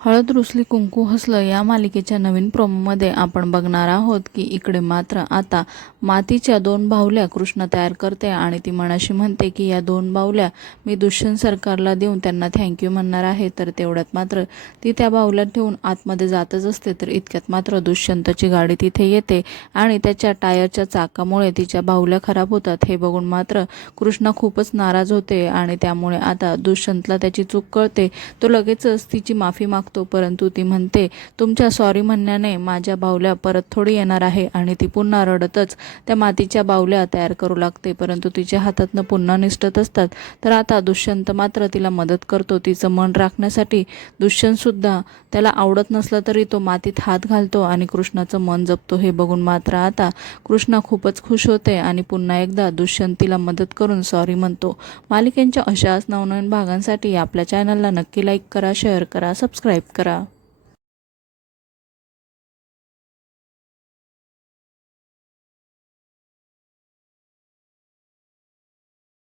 हळद रुसली कुंकू हसलं या मालिकेच्या नवीन प्रोमोमध्ये आपण बघणार आहोत की इकडे मात्र आता मातीच्या दोन बाहुल्या कृष्ण तयार करते आणि ती मनाशी म्हणते की या दोन बाहुल्या मी दुष्यंत सरकारला देऊन त्यांना थँक्यू म्हणणार आहे. तर तेवढ्यात मात्र ती त्या बाहुल्या ठेवून आतमध्ये जातच असते. तर इतक्यात मात्र दुष्यंतची गाडी तिथे येते आणि त्याच्या टायरच्या चाकामुळे तिच्या बाहुल्या खराब होतात. हे बघून मात्र कृष्णा खूपच नाराज होते आणि त्यामुळे आता दुष्यंतला त्याची चूक कळते. तो लगेचच तिची माफी लागतो परंतु ती म्हणते तुमच्या सॉरी म्हणण्याने माझ्या बाहुल्या परत थोडी येणार आहे आणि ती पुन्हा रडतच त्या मातीच्या बाहुल्या तयार करू लागते. परंतु तिच्या हातातनं पुन्हा निसटत असतात. तर आता दुष्यंत मात्र तिला मदत करतो. तिचं मन राखण्यासाठी दुष्यंतसुद्धा त्याला आवडत नसलं तरी तो मातीत हात घालतो आणि कृष्णाचं मन जपतो. हे बघून मात्र आता कृष्णा खूपच खुश होते आणि पुन्हा एकदा दुष्यंत तिला मदत करून सॉरी म्हणतो. मालिकेंच्या अशाच नवनवीन भागांसाठी आपल्या चॅनलला नक्की लाईक करा शेअर करा सबस्क्राईब करा.